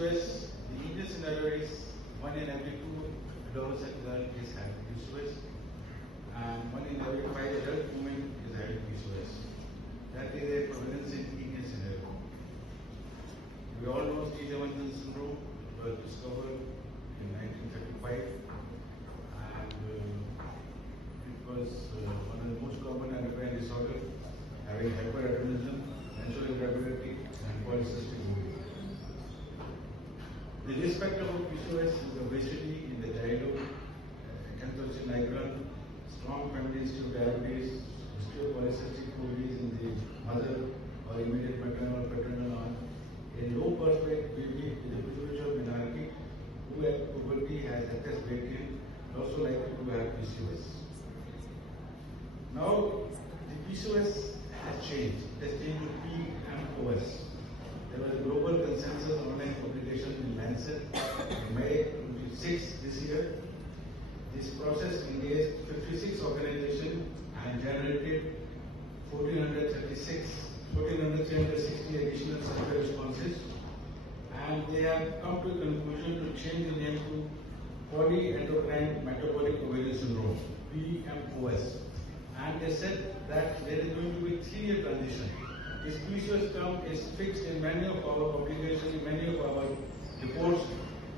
PCOS, the Indian scenario is 1 in every 2 adolescent girl is having PCOS, and 1 in every 5 adult women is having PCOS. That is a prevalence in Indian scenario. We all know T-Levenson syndrome was discovered in 1935, and it was one of the most common endocrine disorders, having hyperandrogenism, menstrual irregularity, and polycystic ovary. The risk factor of PCOS is obesity in the childhood, cancer irregular, strong family history of diabetes, history of polycystic ovaries in the mother or immediate maternal or paternal aunt, a low birth weight baby with a pituitary minority who at puberty has excess weight gain, also likely to have PCOS. Now, the PCOS has changed. It has changed to PE-MOS. There was a global consensus online publication in Lancet in May 26 this year. This process engaged 56 organizations and generated 1,460 additional survey responses. And they have come to a conclusion to change the name to Endocrine Metabolic Ovarian Syndrome, PE-MOS. And they said that there is going to be a 3-year transition. This PCOS term is fixed in many of our publications, in many of our reports.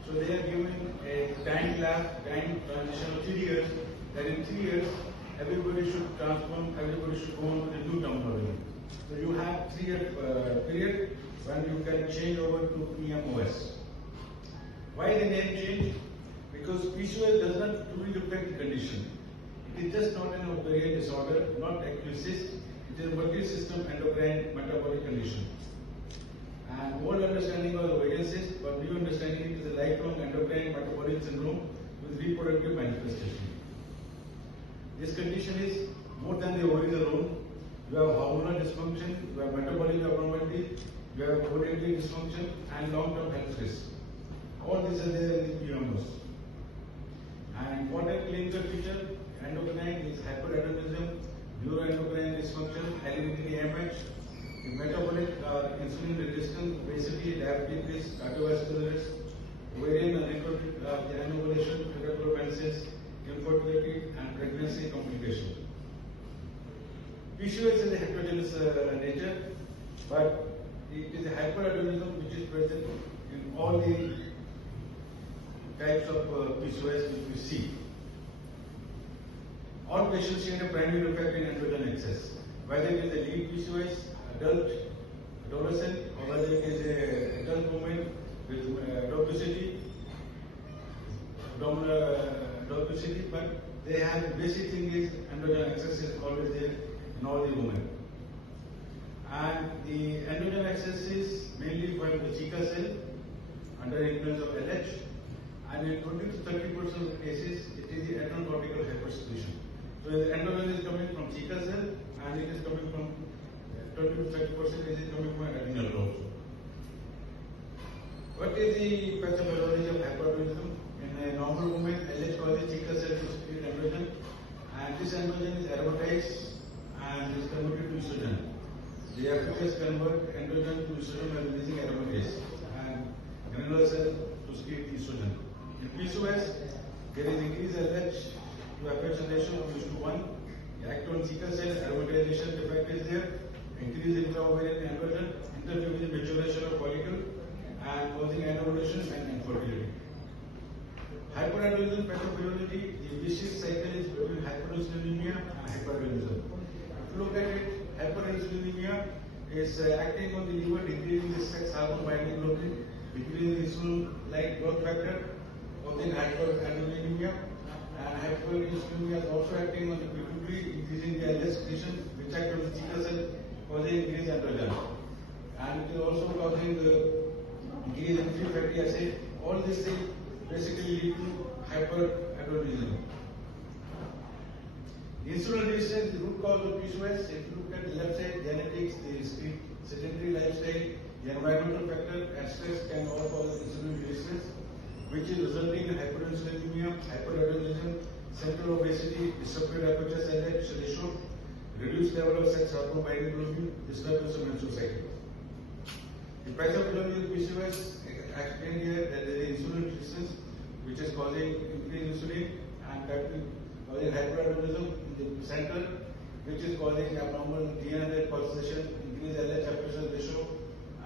So they are giving a time transition of 3 years, that in 3 years, everybody should transform, everybody should go on to the new terminology. So you have 3-year period when you can change over to PE-MOS. Why the name change? Because PCOS does not truly reflect the condition. It is just not an ovarian disorder, not acne cyst. It is a multi-system endocrine metabolic condition. And old understanding of ovarian cyst, but new understanding it is a lifelong endocrine metabolic syndrome with reproductive manifestation. This condition is more than the ovaries alone. You have hormonal dysfunction, you have metabolic abnormality, you have ovarian dysfunction, and long-term health risk. All these are there in the PE-MOS. And important clinical feature, endocrine is hyperandrogenism, neuroendocrine dysfunction, elementary AMH, metabolic insulin resistance, obesity, diabetes, cardiovascular risk, ovarian anovulation, irregular menses, infertility, and pregnancy complications. PCOS is a heterogeneous nature, but it is a hyperandrogenism which is present in all the types of PCOS which we see. All patients share a primary effect in androgen excess, whether it is a lead PCOS, adolescent, or whether it is an adult woman with adopticity, but they have the basic thing is androgen excess is always there in all the women. And the androgen excess is mainly from the theca cell under influence of LH, and in 20 to 30% of the cases, it is the adrenocortical hypersecretion. So the androgen is coming from theca cell, and it is coming from 20 to 30% is coming from adrenal also. What is the pathophysiology of hyperandrogenism? In a normal woman, LH causes theca cell to secrete androgen, and this androgen is aromatized and is converted to estrogen. The FOS convert androgen to estrogen by releasing aromatase and granular cell to secrete estrogen. In PCOS, there is increased LH to FH ratio of 1:1. The active theca cell aromatization defect is there, increase in ovarian androgen, interfere with the maturation of follicle, and causing anovulation and infertility. Hyperandrogenism pathophysiology, the vicious cycle is between hyperinsulinemia and hyperandrogenism. If you look at it, hyperinsulinemia is acting on the liver, decreasing the sex hormone binding globulin, decreasing the insulin-like growth factor, causing hyperandrogenemia. And hyperinsulinemia is also acting on the pituitary, increasing the LH secretion, which acts on the theca cell, causing increased androgen. And it is also causing the increase in free fatty acid. All these things basically lead to hyperandrogenism. Insulin resistance is the root cause of PCOS. If you look at the left side, genetics, the sedentary lifestyle, the environmental factor, and stress can all cause insulin resistance, which is resulting in hyperinsulinemia, hyperandrogenism, central obesity, disrupted FHS LH ratio, reduced level of sex hormone binding globulin, disturbance of menstrual cycle. The The pathophysiology of PCOS, I explained here that there is insulin resistance, which is causing increased insulin, and that is causing hyperandrogenism in the center, which is causing abnormal DNA pulsation, increased LH separation ratio,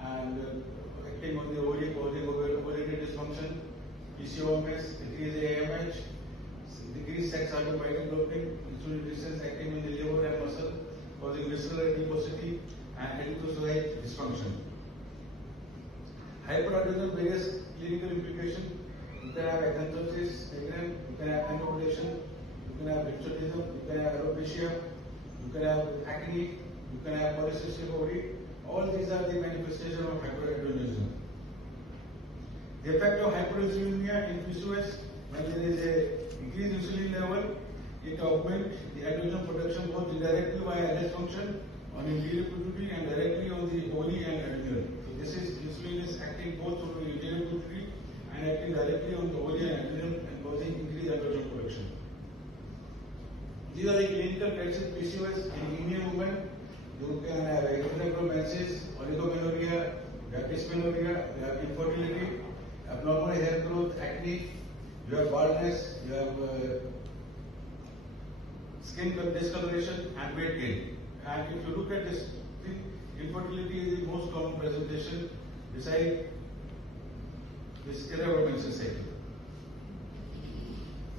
and acting on the ovary, causing ovarian dysfunction, PCOS, increased AMH, decreased sex hormone binding doping, insulin resistance acting on the liver and muscle, causing visceral adiposity and adipocyte dysfunction. Hyperandrogenism various clinical implications. You can have acanthosis, you can have ovulation, you can have hirsutism, you can have alopecia, you can have acne, you can have polycystic ovary. All these are the manifestations of hyperandrogenism. The effect of hyperinsulinemia in PCOS, when there is a increased insulin level, it augments the androgen production both indirectly via LH function on the uterine pituitary and directly on the ovary and adrenal. So this is insulin is acting both through the uterine pituitary and acting directly on the ovary and adrenal and causing increased androgen production. These are the clinical types of PCOS in Indian women. You can have irregular menses, oligomenorrhea, you have dysmenorrhea, you have infertility, abnormal hair growth, acne, you have baldness, you have skin discoloration and weight gain. And if you look at this, infertility is the most common presentation beside this irregular menses cycle.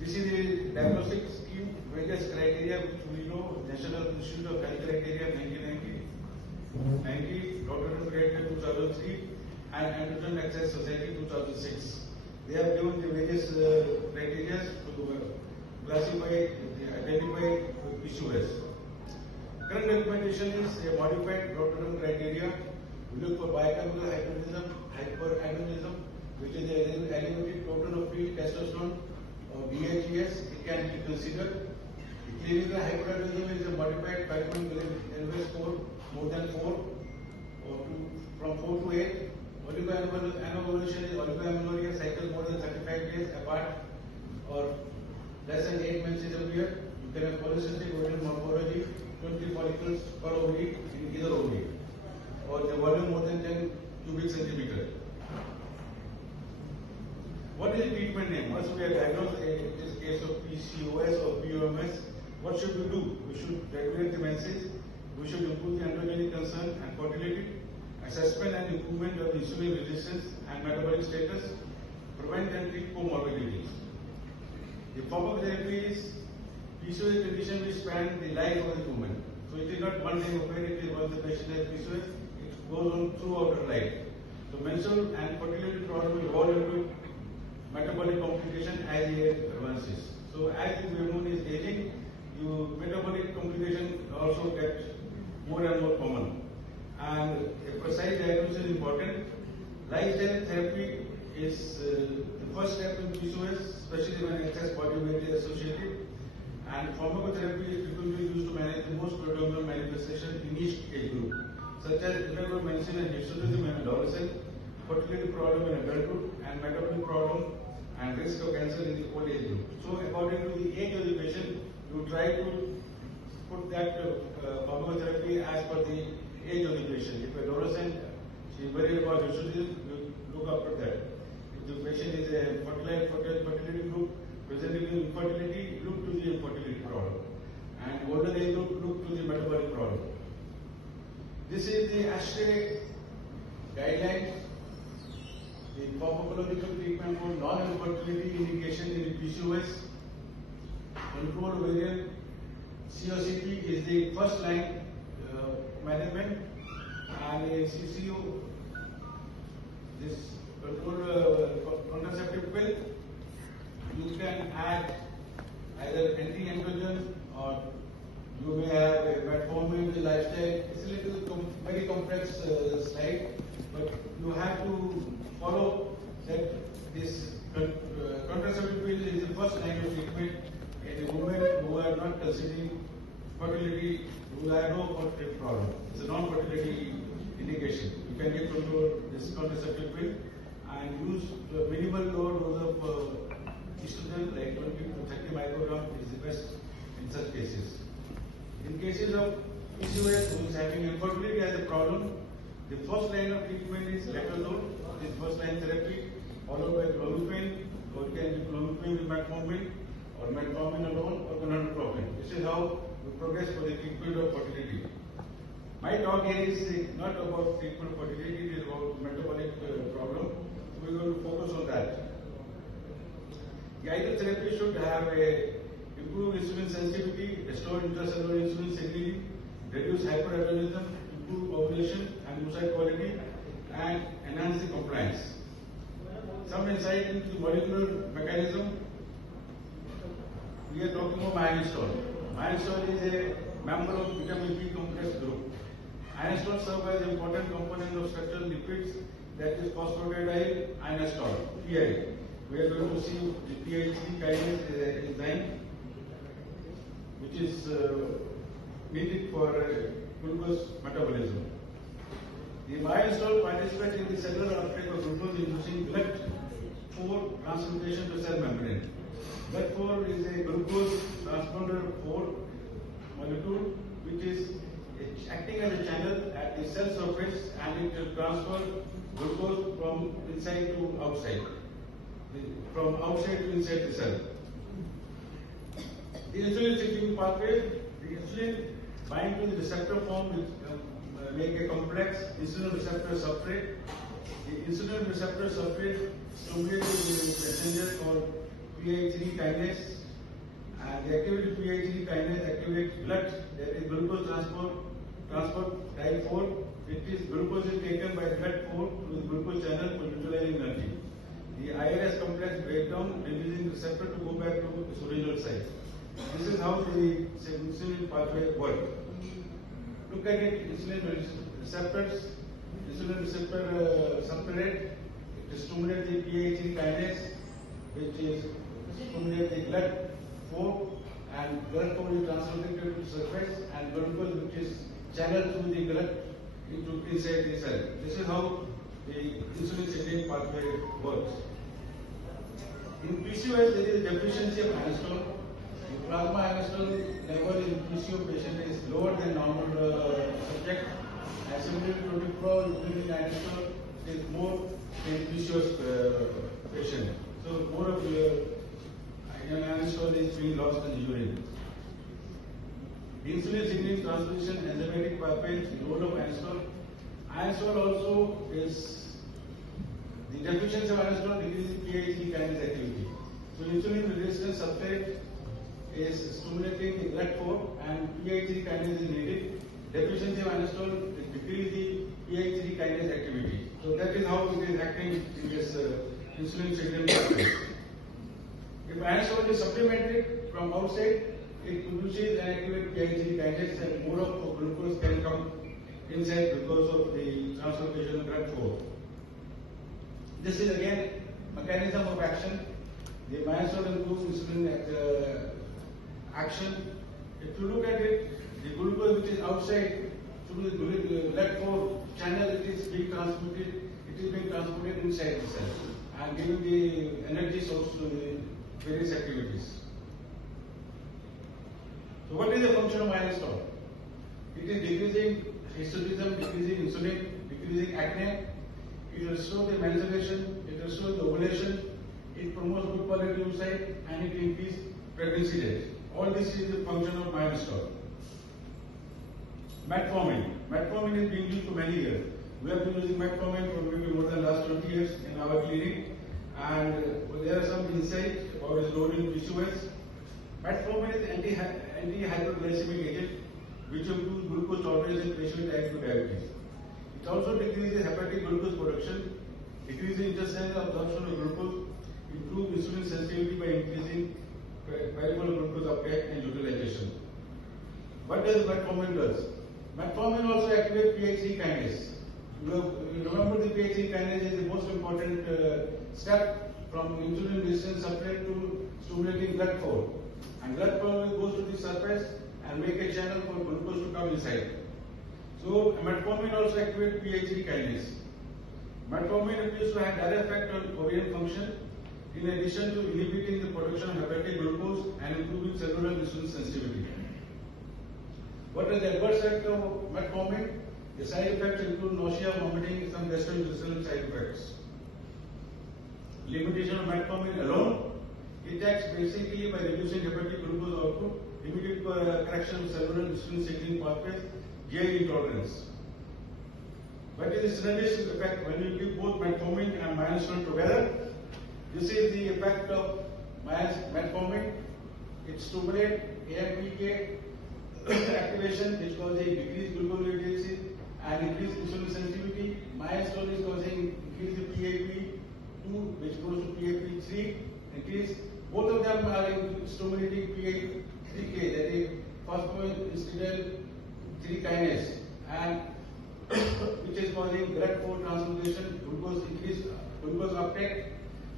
This is the diagnostic scheme, various criteria which we know, National Institute of Health Criteria 1990, Rotterdam Criteria 2003, and Androgen Access Society 2006. They have given the various criteria to classify, identify PCOS. Current documentation is a modified Rotterdam criteria. We look for biochemical hyperandrogenism, which is an elevated total of free testosterone or DHES. It can be considered. The clinical hyperandrogenism is a modified Feynman LV score more than 4 or from 4 to 8. Oligoanovulation is oligoamenorrhea cycle more than 35 days apart or less than 8 menses a year. You can have polycystic ovarian morphology, 20 follicles per ovary in either ovary, or the volume more than 10 cubic centimeter. What is the treatment name? Once we are diagnosed in this case of PCOS or PE-MOS, what should we do? We should regulate the menses, we should improve the androgenic concern and fertility, assessment and improvement of insulin resistance and metabolic status, prevent and treat comorbidities. The pharmacotherapy is PCOS condition which span the life of the woman. So it is not one time affair, it is once the patient has PCOS, it goes on throughout her life. So menstrual and fertility problem will evolve into metabolic complication as the age advances. So as the woman is aging, metabolic complication also get more and more common. And a precise diagnosis is important. Lifestyle therapy is the first step in PCOS, especially when excess body weight is associated. And pharmacotherapy is typically used to manage the most predominant manifestation in each age group, such as irregular menses and hirsutism in adolescent, fertility problem in adulthood, and metabolic problem and risk of cancer in the old age group. So according to the age of the patient, you try to put that pharmacotherapy as per the age of the patient. If an adolescent, she is worried about hirsutism, you look after that. If the patient is a fertility group, presenting infertility, look to the infertility problem. And older age group, look to the metabolic problem. This is the ASHRAE guidelines. The pharmacological treatment for non-infertility indication in the PCOS. Controlled ovarian COCP is the first line management, and a CCU, this controlled contraceptive pill, you can add either anti-androgen or you may have a Metformin, the lifestyle. It's a little very complex slide, but you have to follow that this contraceptive pill is the first line of treatment in the women who are not considering fertility, who have no fertility problem. It's a non-fertility indication. You can get control this contraceptive pill and use the minimal low dose of estrogen, like 20 to 30 microgram is the best in such cases. In cases of PCOS who is having infertility as a problem, The first line of treatment is letrozole, this first line therapy, followed by clomiphene, or it can be clomiphene with metformin, or metformin alone, or gonadotropin. This is how we progress for the treatment of fertility. My talk here is not about treatment of fertility, it is about metabolic problem. So we are going to focus on that. The ideal therapy should have a improve insulin sensitivity, restore intracellular insulin signaling, reduce hyperandrogenism, improve ovulation and oocyte quality, and enhance the compliance. Some insight into the molecular mechanism. We are talking about myo-inositol. Myo-inositol is a member of vitamin B complex group. Inositol serves as an important component of structural lipids, that is phosphatidyl inositol, PI. We are going to see the PI3 kinase enzyme, which is needed for glucose metabolism. The myo-inositol participates in the cellular uptake of glucose inducing GLUT4 translocation to cell membrane. GLUT4 is a glucose transponder 4 molecule which is acting as a channel at the cell surface, and it will transfer glucose from inside to outside, from outside to inside the cell. The insulin signaling pathway, the insulin bind to the receptor form which make a complex insulin receptor substrate. The insulin receptor substrate stimulates the messenger called PI3 kinase, and the activity PI3 kinase activates GLUT, that is glucose transport type 4. It is glucose is taken by GLUT4 to the glucose channel for utilizing energy. The IRS complex breakdown, releasing receptor to go back to its original site. This is how the insulin pathway works. Look at it, insulin receptors, insulin receptor substrate, it stimulates the PI3 kinase, which is stimulates the GLUT4, and GLUT4 is translocated to the surface, and glucose which is channeled through the GLUT into inside the cell. This is how the insulin signaling pathway works. In PCOS, there is a deficiency of inositol. The plasma inositol level in PCOS patient is lower than normal subject. As similar to 24 uterine inositol is more in PCOS patient. So more of inositol is being lost in the urine. The insulin signaling transmission enzymatic pathway, the role of inositol. Inositol also is the deficiency of inositol decreases PI3 kinase activity. So insulin resistant substrate is stimulating the GLUT4 and PI3 kinase is needed. Deficiency of inositol decreases the PI3 kinase activity. So that is how it is acting in this insulin signaling pathway. If inositol is supplemented from outside, it produces and activates PI3 kinase, and more of glucose can come inside because of the translocation of GLUT4. This is again mechanism of action. The myo-inositol improves insulin action. If you look at it, the glucose which is outside through the GLUT4 channel, it is being transported inside the cell and giving the energy source to the various activities. So what is the function of myo-inositol? It is decreasing hirsutism, decreasing insulin, decreasing acne. It restores the menstruation, it restores the ovulation, it promotes good quality oocyte, and it increases pregnancy rate. All this is the function of myo-inositol. Metformin. Metformin is being used for many years. We have been using metformin for maybe more than the last 20 years in our clinic, and there are some insights about its role in PCOS. Metformin is anti-hyperglycemic agent which improves glucose tolerance in patients with type 2 diabetes. It also decreases hepatic glucose production, decreases intestinal absorption of glucose, improves insulin sensitivity by increasing peripheral glucose uptake and utilization. What does metformin do? Metformin also activates PI3 kinase. You remember the PI3 kinase is the most important step from insulin resistant substrate to stimulating GLUT4. And GLUT4 goes to the surface and make a channel for glucose to come inside. So metformin also activates PI3 kinase. Metformin appears to have direct effect on ovarian function, in addition to inhibiting the production of hepatic glucose and improving cellular insulin sensitivity. What is the adverse effect of metformin? The side effects include nausea, vomiting, some gastrointestinal side effects. Limitation of metformin alone. It acts basically by reducing hepatic glucose output, immediate correction of cellular insulin signaling pathways, GI intolerance. What is the synergistic effect when you give both metformin and myo-inositol together? This is the effect of metformin. It stimulates AMPK activation, which causes decreased glucose release and increased insulin sensitivity. Myo-inositol is causing increased PAP2, which goes to PAP3. Increase. Both of them are stimulating PI3K, that is phosphoinositol 3 kinase, and which is causing blood-4 translocation, increased glucose uptake.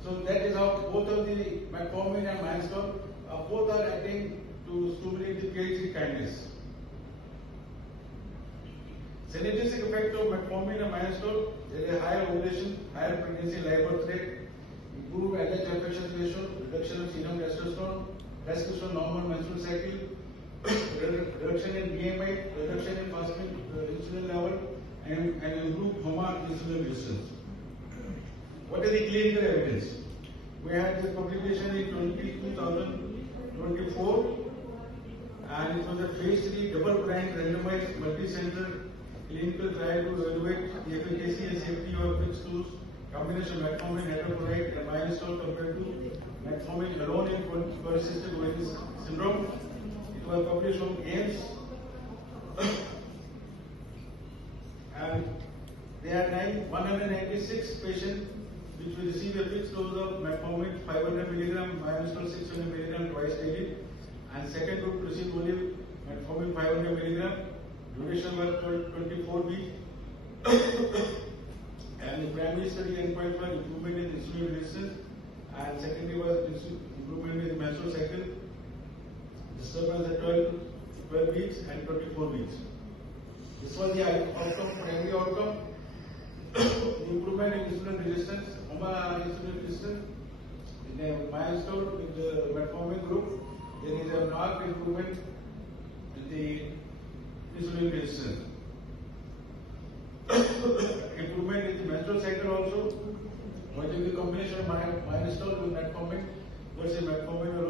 So that is how both of the metformin and myo-inositol both are acting to stimulate the PI3 kinase. Synergistic effect of metformin and myo-inositol: there is higher ovulation, higher pregnancy live birth rate, improved LH effects ratio, reduction of serum testosterone, less normal menstrual cycle, reduction in BMI, reduction in fasting insulin level, and improved hormonal insulin resistance. What is the clinical evidence? We had this publication in 2024, and it was a phase 3 double-blind randomized multi-center clinical trial to evaluate the efficacy and safety of fixed dose combination of metformin, hydrochloride, and myo-inositol compared to metformin alone in polycystic ovarian syndrome. It was published from AIMS, and there are 196 patients which will receive a fixed dose of metformin 500 mg, myo-inositol 600 mg twice daily, and second group received only metformin 500 mg. Duration was 24 weeks. And the primary study endpoint was improvement in insulin resistance, and secondary was improvement in the menstrual cycle. Disturbance at 12 weeks and 24 weeks. This was the outcome, primary outcome. The improvement in insulin resistance, insulin resistance. In the myo-inositol with the metformin group, there is a marked improvement in the insulin resistance. Improvement in the menstrual cycle also. What is the combination of myo-inositol with metformin versus metformin alone?